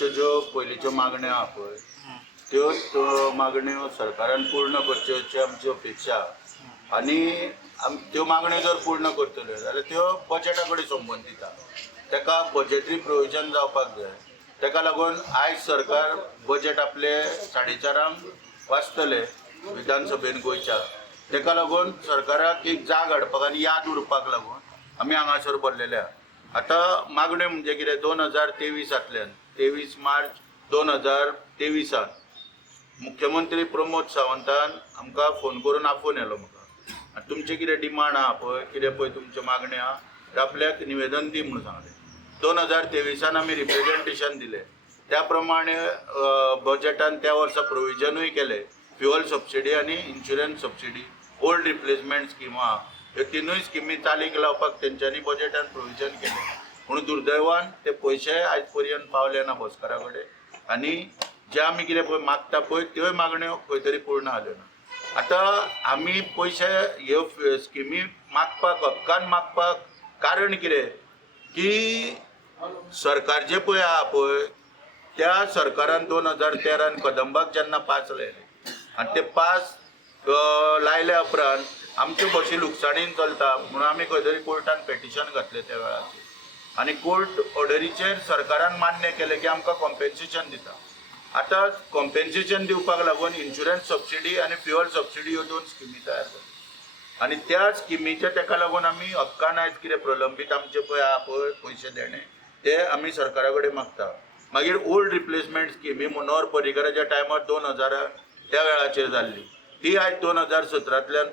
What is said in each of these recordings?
काँग्रेसच्यो ज्यो पयलींच्यो मागण्यो आहा पळय त्यो मागण्यो सरकारान पूर्ण करच्यो अशी आमची अपेक्षा आनी त्यो मागण्यो जर पूर्ण करतल्यो जाल्यार त्यो बजेटा कडेन संबंदीत आहा. ताका बजेटरी प्रोविजन जावपाक जाय. ताका लागून आयज सरकार बजेट आपले 4:30 वाचतले विधानसभेन गोंयच्या. ताका लागून सरकाराक एक जाग हाडपाक आनी याद उरपाक लागून आमी हांगासर बरलेले आहा. आतां मागण्यो म्हणजे कितें 2023 23 मार्च 2023 मुख्यमंत्री प्रमोद सावंतान आमकां फोन करून आफोवन येलो म्हाका. आनी तुमचे कितें डिमांड आहा पळय कितें पळय तुमच्यो मागण्यो आहा ते आपल्याक निवेदन दी म्हणून सांगलें. 2023 आमी रिप्रेजेंटेशन दिलें. त्या प्रमाणे बजेटान त्या वर्सा प्रोविजनूय केलें. फ्युअल सबसिडी आनी insurance subsidy old replacement scheme आहा ह्यो तिनूय स्किमी चालीक लावपाक तेंच्यांनी बजेटान प्रोविजन केलें. पूण दुर्दैवान ते पयशे आयज पर्यंत पावले ना बसकारा कडेन आनी जे आमी कितें पळय मागता पळय त्योय मागण्यो खंय तरी पूर्ण जाल्यो ना. आतां आमी पयशे ह्यो स्किमी मागपाक हक्कान मागपाक कारण कितें की सरकार जे पळय आहा पळय त्या सरकारान 2013 कदंबाक जेन्ना पास लायले आनी ते पास लायल्या उपरांत आमच्यो बसी लुकसाणीन चलता म्हणून आमी खंय तरी कोर्टान पेटिशन घातलें त्या वेळाचेर आनी कोर्ट ऑर्डरीचेर सरकारान मान्य केलें की आमकां कॉम्पेन्सेशन दिता. आतां कॉम्पेन्सेशन दिवपाक लागून इन्शुरन्स सबसिडी आनी फ्युअल सबसिडी ह्यो 2 स्किमी तयार जाल्यो आनी त्या स्किमीचे ताका लागून आमी हक्कान आयज कितें प्रलंबीत आमचे पळय आहा पळय पयशे देणे ते आमी सरकारा कडेन मागता. मागीर ओल्ड रिप्लेसमेंट स्किमी मनोहर पर्रीकराच्या टायमार 2000 त्या वेळाचेर जाल्ली ती आयज 2017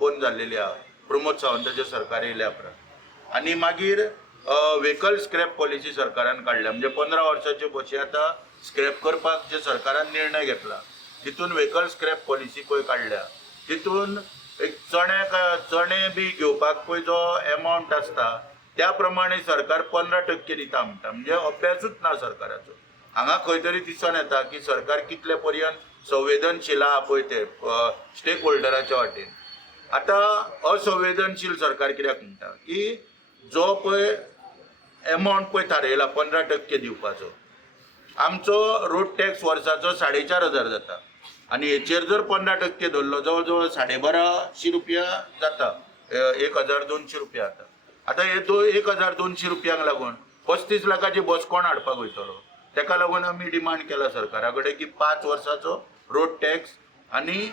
बंद जाल्लेली आहा प्रमोद सावंताचे सरकार येयल्या उपरांत. आनी मागीर व्हेकल स्क्रॅप पॉलिसी सरकारान काडल्या म्हणजे 15 वर्साच्यो बसी आतां स्क्रॅप करपाक जे सरकारान निर्णय घेतला तितून व्हेकल स्क्रॅप पॉलिसी पळय काडल्या. तितून एक चणे बी घेवपाक पळय जो एमावंट आसता त्या प्रमाणे सरकार 15% दिता म्हणटा म्हणजे अभ्यासूच ना सरकाराचो. हांगा खंय तरी दिसून येता की सरकार कितले पर्यंत संवेदनशील आहा पळय ते स्टेक होल्डराच्या वाटेन. आतां असंवेदनशील सरकार कित्याक म्हणटा की जो पळय एमावंट पळय थारयला 15% दिवपाचो आमचो रोड टॅक्स वर्साचो 4,500 जाता आनी हेचेर जर 15% धरलो जवळ जवळ 1250 रुपया जाता 1,200 रुपया जाता. आतां हे 1,200 रुपयांक लागून 35 लाखाची बस कोण हाडपाक वयतलो. ताका लागून आमी डिमांड केला सरकारा कडेन की 5 वर्साचो रोड टॅक्स आनी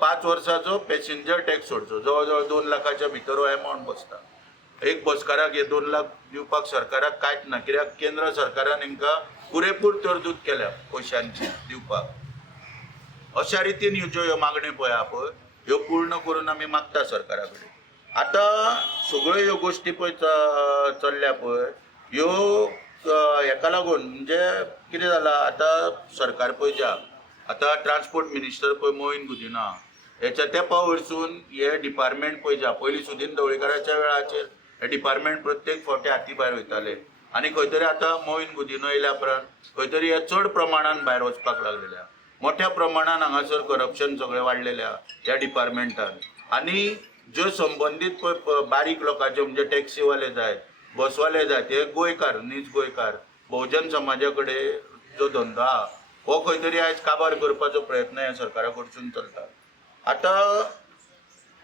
5 वर्साचो पॅसेंजर टॅक्स सोडचो. जवळ जवळ 2 लाखाच्या भितर हो एमावंट बसता. एक बसकाराक हे 2 लाख दिवपाक सरकाराक कांयच ना कित्याक केंद्र सरकारान हांकां पुरेपूर तरतूद केल्या पयशांची दिवपाक. अशा रितीन ह्यो मागण्यो पळय आहा पळय ह्यो पूर्ण करून आमी मागता सरकारा कडेन. आतां सगळ्यो ह्यो गोश्टी पळय चल्ल्या पळय ह्यो हेका लागून म्हणजे कितें जालां आतां सरकार पळय ज्या आतां ट्रान्सपोर्ट मिनिस्टर पळय मोहीन गुदिना हेच्या तेंपा वयरसून हे डिपार्टमेंट पळय ज्या पयलीं सुदीन ढवळीकाराच्या वेळाचेर हे डिपार्टमेंट प्रत्येक फावटी हाती भायर वयताले आनी खंय तरी आतां मोहीन गुदिनो येयल्या उपरांत खंय तरी हे चड प्रमाणान भायर वचपाक लागलेले आहा. मोठ्या प्रमाणान हांगासर करप्शन सगळें वाडलेलें आहा ह्या डिपार्टमेंटान. आनी ज्यो संबंदीत पळय बारीक लोकांचे म्हणजे टॅक्सीवाले जाय बसवाले जाय ते गोंयकार नीज गोंयकार बहुजन समाजा कडेन जो धंदो आहा हो खंय तरी आयज काबार करपाचो प्रयत्न ह्या सरकारा कडसून चलता. आतां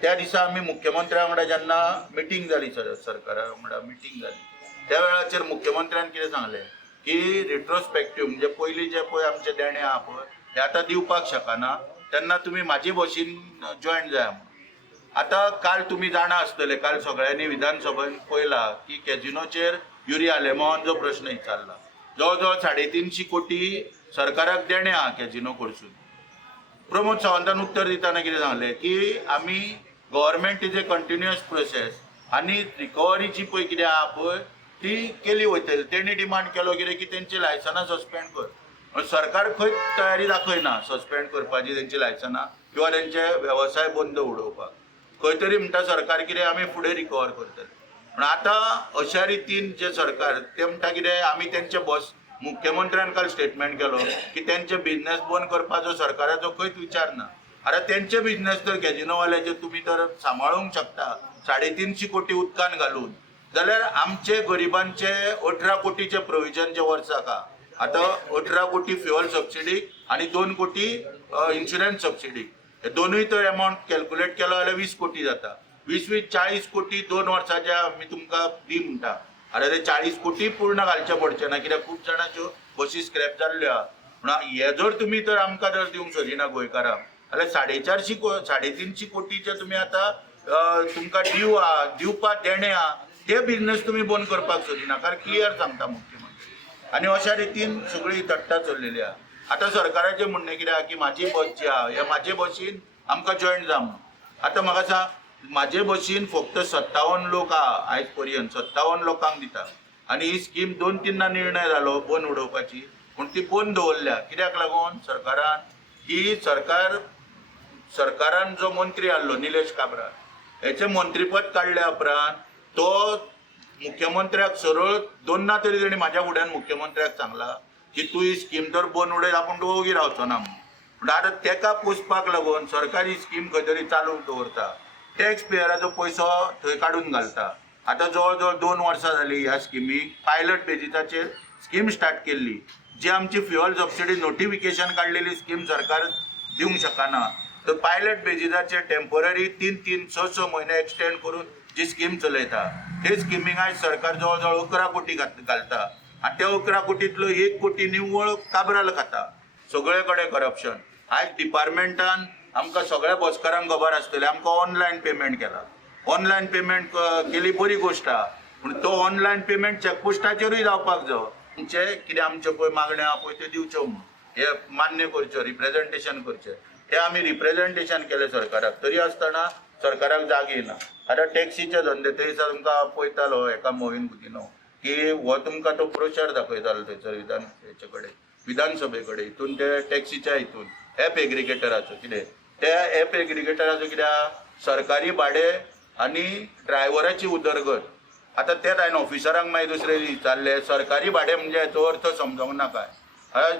त्या दिसा आमी मुख्यमंत्र्या वांगडा जेन्ना मिटींग जाली सरकारा वांगडा मिटींग जाली त्या वेळाचेर मुख्यमंत्र्यान कितें सांगलें की रिट्रोस्पेक्टीव म्हणजे पयलीं जे पळय आमचे देणे आहा पळय ते आतां दिवपाक शकना तेन्ना तुमी म्हाजी बसीन जॉयन जाय म्हणून. आतां काल तुमी जाणा आसतले काल सगळ्यांनी विधानसभेन पळयला की कॅजिनोचेर युरी आलेमावान प्रश्न विचारला. जवळ जवळ 350 कोटी सरकाराक देणे आहा कॅजिनो कडसून. प्रमोद सावंतान उत्तर दिताना कितें सांगलें की आमी government is a continuous process आनी रिकवरीची पळय कितें आहा पळय ती केली वयतली. तेणी डिमांड केलो कितें की तेंची लायसनां सस्पेंड कर. सरकार खंयच तयारी दाखयना सस्पेंड करपाची तेंची लायसनां किंवा तेंचे वेवसाय बंद उडोवपाक. खंय तरी म्हणटा सरकार कितें आमी फुडें रिकवर करतले. पूण आतां अशा रितीन जे सरकार ते म्हणटा कितें आमी तेंचे बस मुख्यमंत्र्यान काल स्टेटमेंट केलो की तेंचे बिझनेस बंद करपाचो सरकाराचो खंयच विचार ना. आतां तेंचे बिझनेस तर कॅजिनोवाल्याचे तुमी तर सांबाळूंक शकता 350 कोटी उदकान घालून जाल्यार आमचे गरिबांचे 18 कोटीचे प्रोविजन जे वर्साक आहा आता 18 कोटी फ्युअल सबसिडी आणि 2 कोटी इन्शुरन्स सबसिडी, हे दोनूय तर अमाऊंट कॅल्क्युलेट केलो जाल्यार 20 कोटी जाता. 20-40 कोटी 2 वर्साच्या मी तुमकां दी म्हणटा. आता ते 40 कोटी पूर्ण घालचे पडचे ना, कित्याक खूब जाणांच्यो बसी स्क्रॅप जाल्ल्यो आहा. म्हणून हे जर तुमी तर आमकां जर दिवंक सोदिना गोंयकारांक, जाल्यार 350 कोटीचे तुमी आतां तुमकां दिवपाक देणे आहा ते बिझनेस तुमी बंद करपाक सोदिना, कारण क्लियर सांगता मुख्यमंत्री. आणि अशा रितीन सगळी तट्टा चल्लेली आहा. आता सरकाराचें म्हणणें कितें आहा की म्हाजी बस जी आहा ह्या म्हाजे बसीन आमकां जॉयन जा म्हणून. आतां म्हाका सांग, म्हाजे बसीन फक्त 57 लोक आहा आयज पर्यंत, 57 लोकांक दिता. आनी ही स्कीम 2-3 निर्णय जालो बंद उडोवपाची, पूण ती बंद दवरल्या. कित्याक लागून सरकारान की सरकारान जो मंत्री आसलो निलेश काब्राल, हेचें मंत्रीपद काडल्या उपरांत तो मुख्यमंत्र्याक सरळ 2 तरी तेणी म्हाज्या फुड्यान मुख्यमंत्र्याक सांगला की तूं ही स्कीम तर बंद उडय, आपूण तूं ओगी रावचो ना म्हणून. पूण आतां तेका पोसपाक लागून सरकारी स्कीम खंय तरी चालू दवरता, टॅक्स पेयराचो पयसो थंय काडून घालता. आतां जवळ जवळ 2 वर्सां जालीं ह्या स्किमीक पायलट बेजिसाचेर स्कीम स्टार्ट केल्ली. जी आमची फ्युअल सबसिडी नोटिफिकेशन काडलेली स्कीम सरकार दिवंक शकना, तर पायलट बेजिसाचेर टेम्पररी 3-3, 6-6 म्हयने एक्सटेंड करून जी स्कीम चलयता, ते स्किमीक आयज सरकार जवळ जवळ 11 कोटी घालता. आनी त्या 11 कोटींतलो 1 कोटी निव्वळ काब्राल खाता. सगळे कडेन करप्शन. आयज डिपार्टमेंटान आमकां सगळ्या बसकारांक खबर आसतलें, आमकां ऑनलायन पेमेंट केला. ऑनलायन पेमेंट केली बरी गोश्ट आहा, पूण तो ऑनलायन पेमेंट चॅकपोस्टाचेरूय जावपाक जाय. आमचे कितें आमचे पळय मागण्यो आहा पळय त्यो दिवच्यो म्हणून, हे मान्य करच्यो, रिप्रेझेंटेशन करचें. हे आमी रिप्रेझेंटेशन केलें सरकाराक, तरी आसतना सरकाराक जाग येना. आतां टॅक्सीचे धंदे थंयसर तुमकां पळयतालो एका मोहीन गुदिनो की हो तुमकां तो ब्रोशर दाखयतालो थंयसर हेचे कडेन विधानसभे कडेन, हितून ते टॅक्सीच्या हितून एप एग्रिगेटराचो कितें, त्या एप एग्रिगेटराचो कित्याक सरकारी भाडें आनी ड्रायव्हराची उदरगत. आतां तेच हांवें ऑफिसरांक मागीर दुसरे विचारले, सरकारी भाडें म्हणजे हेचो अर्थ समजूंक नाका.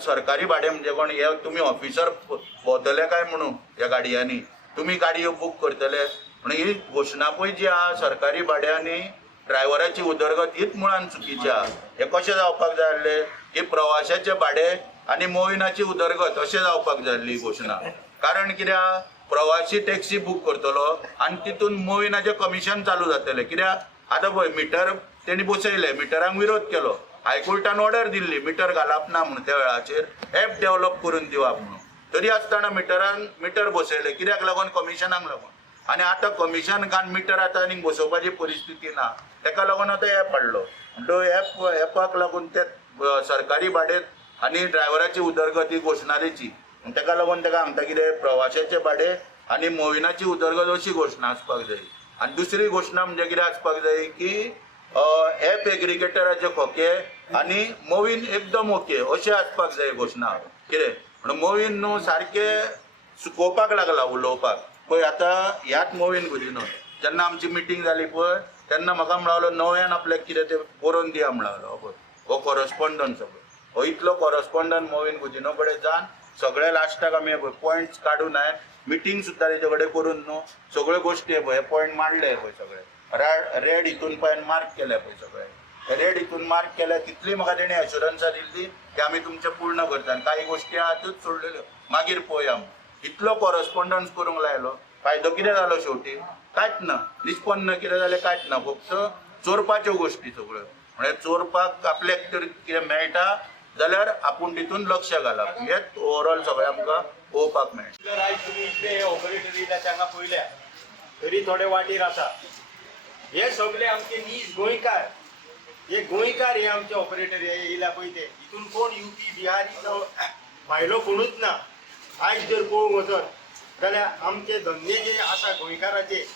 सरकारी भाडें म्हणजे कोण, हे तुमी ऑफिसर भोंवतले काय म्हणून ह्या गाडयांनी, तुमी गाडयो बूक करतले म्हणून ही घोशणा पळय जी आहा सरकारी भाडें आनी ड्रायव्हराची उदरगत हीच मुळान चुकीची आहा. हे कशें जावपाक जाय आसलें की प्रवाशाचें भाडें आनी मोविनाची उदरगत अशें जावपाक जाय आसली घोशणा. कारण कित्याक प्रवासी टॅक्सी बूक करतलो आनी तितून मोविनाचें कमिशन चालू जातलें. कित्याक आतां पळय मिटर तेणी बसयले, मिटरांक विरोध केलो, हायकोर्टान ऑर्डर दिल्ली मिटर घालप ना म्हणून, त्या वेळाचेर एप डेव्हलप करून दिवप म्हणून. तरी आसतना मिटर बसयले, कित्याक लागून कमिशनाक लागून. आनी आतां कमिशन घाल मिटर आतां आनीक बसोवपाची परिस्थिती ना, तेका लागून आतां एप हाडलो. तो एपाक लागून ते सरकारी भाडें आनी ड्रायव्हराची उदरगत ही घोशणा दिवची. तेका लागून तेका सांगता कितें, प्रवाशाचें भाडें आनी मोविनाची उदरगत अशी घोशणा आसपाक जाय. आनी दुसरी घोशणा म्हणजे कितें आसपाक जाय की एप एग्रिगेटराचे खोके आनी मोवीन एकदम ओके अशें आसपाक जाय घोशणा. कितें म्हणून मोवीन न्हू सारकें सुकोवपाक लागला उलोवपाक. पळय आतां ह्याच मोवीन गुदिनो जेन्ना आमची मिटींग जाली पळय तेन्ना म्हाका म्हळालो नव्यान आपल्याक कितें तें बरोवन दिया म्हळालो. पळय हो कॉरस्पॉन्डंट सगळो, हो इतलो कॉरस्पॉन्डंट मोवीन गुदिनो कडेन जावन सगळे लास्टाक आमी पॉयंट्स काडून हांवें मिटींग सुद्दां तेजे कडेन करून न्हू सगळ्यो गोश्टी पळय हे पॉयंट मांडले पळय सगळे रेड हितून पळय मार्क केले पळय सगळे. हे रेड हितून मार्क केल्या तितली म्हाका तेणी एश्युरन्सां दिल्ली की आमी तुमचें पूर्ण करता. काही गोश्टी आताच सोडलेल्यो मागीर पळोवया. इतलो कॉरस्पॉन्डन्स करूंक लायलो, फायदो कितें जालो शेवटी? कांयच ना. निष्पन्न कितें जालें? कांयच ना. फक्त चोरपाच्यो गोश्टी सगळ्यो. म्हणजे चोरपाक आपल्याक तर कितें मेळटा जाल्यार आपूण तितून लक्ष घालप, हेच ओवरऑल सगळें आमकां पळोवपाक मेळटा. आयज तुमी इतले ऑपरेटर येयल्या तांकां पळयल्या तरी थोडे वाटेर आसा. हे सगळे आमचे नीज गोंयकार, हे गोंयकार हे आमचे ऑपरेटर येयल्या पळय ते, हितून कोण युपी बिहारी जावं भायलो कोणूच ना. आयज जर पळोवंक वचत जाल्यार आमचे धंदे जे आसा गोंयकाराचे,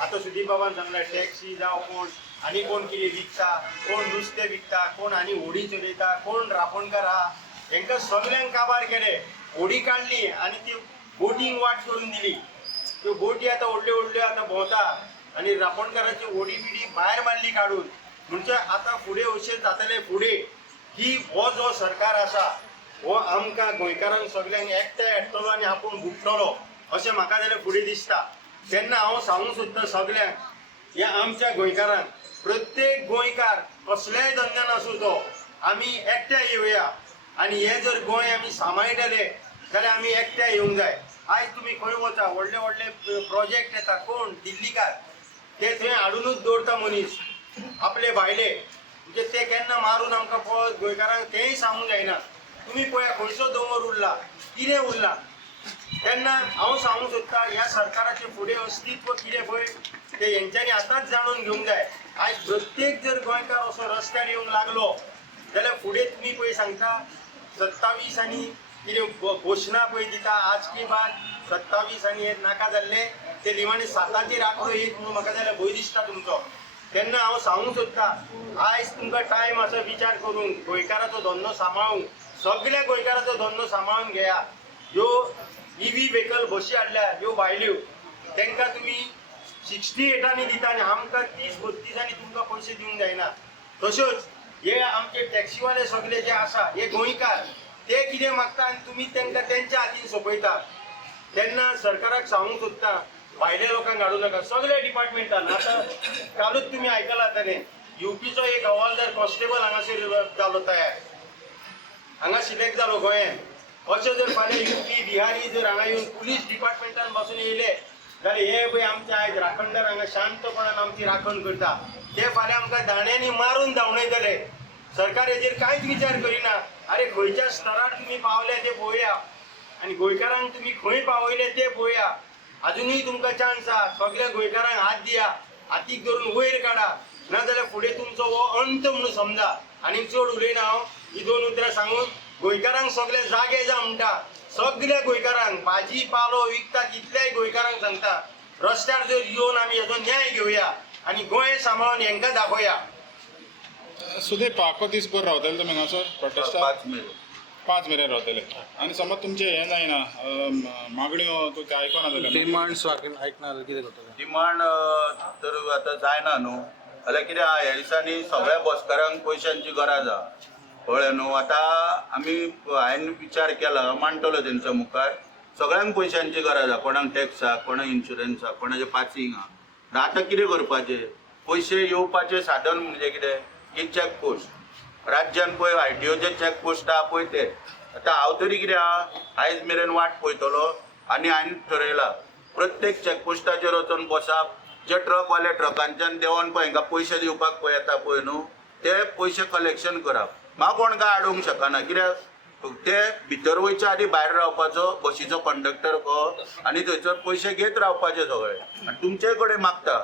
आतां सुदीप बाबान सांगला टॅक्सी जावं कोण आनी कोण कितें विकता, कोण नुस्तें विकता, कोण आनी होडी चलयता, कोण रापणकार आहा, हेंकां सगळ्यांक काबार केले. होडी काडली आनी ती बोटींक वाट करून दिली. त्यो बोटी आतां व्हडल्यो व्हडल्यो आतां भोंवता आनी रापणकाराची होडी बिडी भायर मारली काडून. म्हणजे आतां फुडें अशें जातलें फुडें की हो जो सरकार आसा हो आमकां गोंयकारांक सगळ्यांक एकठांय हाडटलो आनी आपूण भुगतलो अशें म्हाका जाल्यार फुडें दिसता. तेन्ना हांव सांगूंक सोदता सगळ्यांक, ह्या आमच्या गोंयकारांक, प्रत्येक गोंयकार कसल्याय धंद्यान आसूं तो, आमी एकठांय येवया आनी हे जर गोंय आमी सांबाळटले जाल्यार आमी एकठांय येवंक जाय. आयज तुमी खंय वता व्हडले व्हडले प्रोजेक्ट येता कोण दिल्लीकार ते थंय हाडूनच दवरता मनीस आपले भायले म्हणजे ते केन्ना मारून आमकां पळत गोंयकारांक तेंय सांगूंक जायना. तुमी पळया खंयचो दोंगर उरला कितें उरला तेन्ना हांव सांगूंक सोदतां ह्या सरकाराचें फुडें अस्तित्व कितें पळय तें हेंच्यांनी आतांच जाणून घेवंक जाय. आयज प्रत्येक जर गोंयकार असो रस्त्यार येवंक लागलो जाल्यार फुडें तुमी पळय सांगता 27 आनी कितें घोशणा पळय दिता आज की बात 27 आनी हे नाका जाल्ले ते निमाणे 7चेर आंकडो येत म्हणून म्हाका जाल्यार भंय दिसता तुमचो. तेन्ना हांव सांगूंक सोदतां आयज तुमकां टायम आसा विचार करूंक गोंयकाराचो धंदो सांबाळूंक सगळ्या गोंयकाराचो धंदो सांबाळून घेया. ह्यो EV व्हेकल बशी हाडल्या ह्यो भायल्यो तांकां तुमी 68 दिता आनी आमकां 30-32 तुमकां पयशे दिवंक जायना. तश्योच हे आमचे टॅक्सीवाले सगळे जे आसा हे गोंयकार ते कितें मागता आनी तुमी तांकां तेंच्या हातीन सोंपयता. तेन्ना सरकाराक सांगूंक सोदता भायल्या लोकांक हाडूं नाका सगळ्या डिपार्टमेंटान. आतां कालूच तुमी आयकलां आतां UPचो एक हवालदार कॉन्स्टेबल हांगासर जालो तयार हांगा सिलेक्ट जालो गोंयांत. अशें जर फाल्यां UP बिहारी जर हांगा येवन पुलीस डिपार्टमेंटान बसून येयले जाल्यार हे पळय आमचे आयज राखणदार हांगा शांतपणान आमची राखण करता ते फाल्यां आमकां दांड्यांनी मारून धांवणयतले. सरकार हेजेर कांयच विचार करिना. अरे खंयच्या स्तरार तुमी पावले ते पळोवया आनी गोंयकारांक तुमी खंय पावयले ते पळोवया. अजुनूय तुमकां चान्स आहा सगळ्या गोंयकारांक हात दिया हातीक धरून वयर काडा नाजाल्यार फुडें तुमचो हो अंत म्हणून समजा. आनी चड उलयना हांव ही 2 उतरां सांगून गोंयकारांक सगळे जागे जा म्हणटा सगळ्या गोंयकारांक भाजी पालो विकता तितल्याय गोंयकारांक सांगता रस्त्यार जर येवन आमी हेजो न्याय घेवया आनी गोंय सांबाळून हेंकां दाखोवया. सुदीप पाको दिसभर रावतले तुमी हांगासर प्रोटेस्टाक 5 मे 5 मेरेन रावतले आनी समज तुमचे हें जायना मागण्यो तूं ते आयकना जाल्यार डिमांड्स ऐकना जाल्यार कितें करतले? डिमांड तर आतां जायना न्हू जाल्यार कितें आहा ह्या दिसांनी सगळ्या बसकारांक पयशांची गरज आहा कळ्ळें न्हू. आतां आमी हांवें विचार केला मांडटलो तेंच्या मुखार सगळ्यांक पयशांची गरज आहा कोणाक टॅक्साक कोणाक इन्शुरन्साक कोणाचें पासिंग आहा. आतां कितें करपाचें पयशे येवपाचें साधन म्हणजे कितें की चॅकपोस्ट राज्यान पळय ITOचे चॅकपोस्ट आहा पळय ते. आतां हांव तरी कितें आहा आयज मेरेन वाट पळयतलो आनी हांवें थरयलां प्रत्येक चॅकपोस्टाचेर वचून बसप जे ट्रकवाले ट्रकांच्यान देंवन पळय हांकां पयशे दिवपाक पळय येता पळय न्हू ते पयशे कलेक्शन करप. म्हाका कोण काय हाडूंक शकना कित्याक ते भितर वयच्या आदी भायर रावपाचो बशीचो कंडक्टर को आनी थंयसर पयशे घेत रावपाचे सगळे आनी तुमचे कडेन मागता